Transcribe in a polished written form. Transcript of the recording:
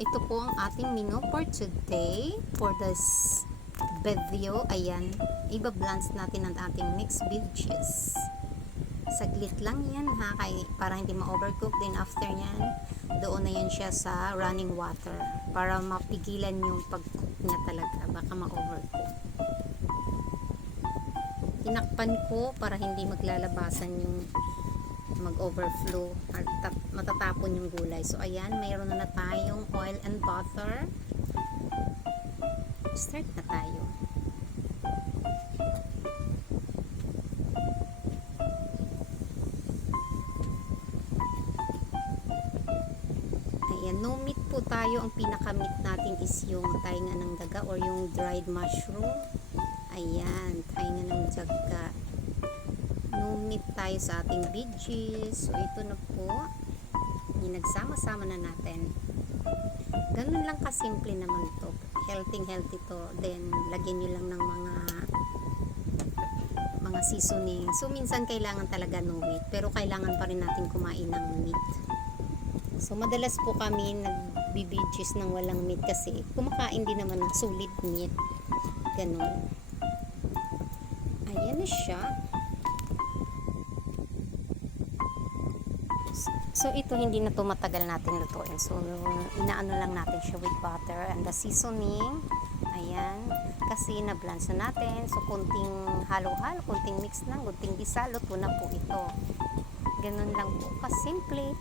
ito po ang ating menu for today. For this video, ayan, iba-balance natin ang ating mixed veggies. Saglit lang yan ha, para hindi ma-overcook. Then after yan, doon na yan siya sa running water para mapigilan yung pag-cook niya talaga, baka ma-overcook. Tinakpan ko para hindi maglalabasan yung mag-overflow at matatapon yung gulay. So ayan, mayroon na tayong oil and butter. Start na tayo. Ayan, no meat po tayo. Ang pinaka-meat natin is yung tainga ng daga or yung dried mushroom. Ayan, tainga ng daga. No meat tayo sa ating veggies. So ito na po, nagsama-sama na natin. Ganun lang kasimple naman to. Healthy to. Then lagyan nyo lang ng mga seasoning. So minsan kailangan talaga no meat, pero kailangan pa rin natin kumain ng meat. So madalas po kami nagbi-veggies ng walang meat kasi kumakain din naman ng solid meat. Ganun. Ayan na siya. So ito hindi na to matagal natin lutuin. So inaano lang natin siya with butter and the seasoning. Ayan, kasi na-blanch na natin. So kunting halo-halo, kunting mix lang, kunting gisa, luto na po ito. Ganun lang po kasimple.